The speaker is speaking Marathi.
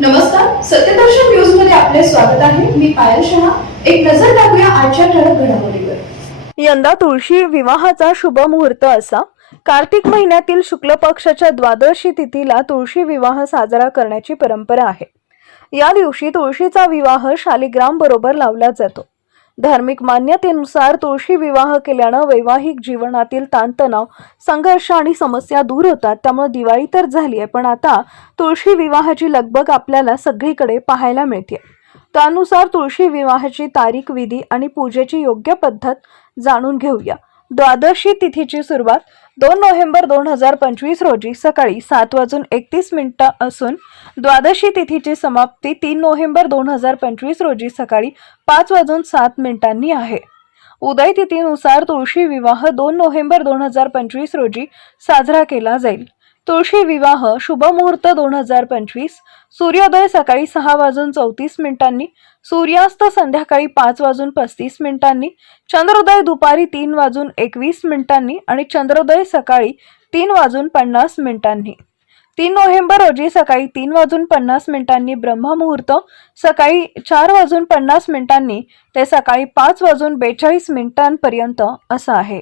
नमस्कार सत्यदर्शन न्यूजमध्ये आपले स्वागत आहे. मी पायल शहा. एक नजर टाकूया आजच्या ठळक घडामोडीवर. यंदा तुळशी विवाहाचा शुभ मुहूर्त असा. कार्तिक महिन्यातील शुक्ल पक्षाच्या द्वादशी तिथीला तुळशी विवाह साजरा करण्याची परंपरा आहे. या दिवशी तुळशीचा विवाह शालिग्राम बरोबर लावला जातो. धार्मिक मान्यतेनुसार तुळशी विवाह केल्यानं वैवाहिक जीवनातील ताणतणाव संघर्ष आणि समस्या दूर होतात. त्यामुळे दिवाळी तर झाली आहे पण आता तुळशी विवाहाची लगबग आपल्याला सगळीकडे पाहायला मिळते. त्यानुसार तुळशी विवाहाची तारीख विधी आणि पूजेची योग्य पद्धत जाणून घेऊया. द्वादशी तिथीची सुरुवात दोन नोव्हेंबर दोन हजार पंचवीस रोजी सकाळी सात वाजून एकतीस मिनिटं असून द्वादशी तिथीची समाप्ती तीन नोव्हेंबर दोन हजार पंचवीस रोजी सकाळी पाच वाजून सात मिनिटांनी आहे. उदय तिथीनुसार तुळशी विवाह दोन नोव्हेंबर दोन हजार पंचवीस रोजी साजरा केला जाईल. तुळशी विवाह शुभ मुहूर्त दोन हजार पंचवीस. सूर्योदय सकाळी सहा वाजून चौतीस मिनिटांनी. सूर्यास्त संध्याकाळी पाच वाजून पस्तीस मिनिटांनी. चंद्रोदय दुपारी तीन वाजून एकवीस मिनिटांनी आणि चंद्रोदय सकाळी तीन वाजून पन्नास मिनिटांनी. तीन नोव्हेंबर रोजी सकाळी तीन वाजून पन्नास मिनिटांनी ब्रह्ममुहूर्त सकाळी चार वाजून पन्नास मिनिटांनी ते सकाळी पाच वाजून बेचाळीस मिनिटांपर्यंत असं आहे.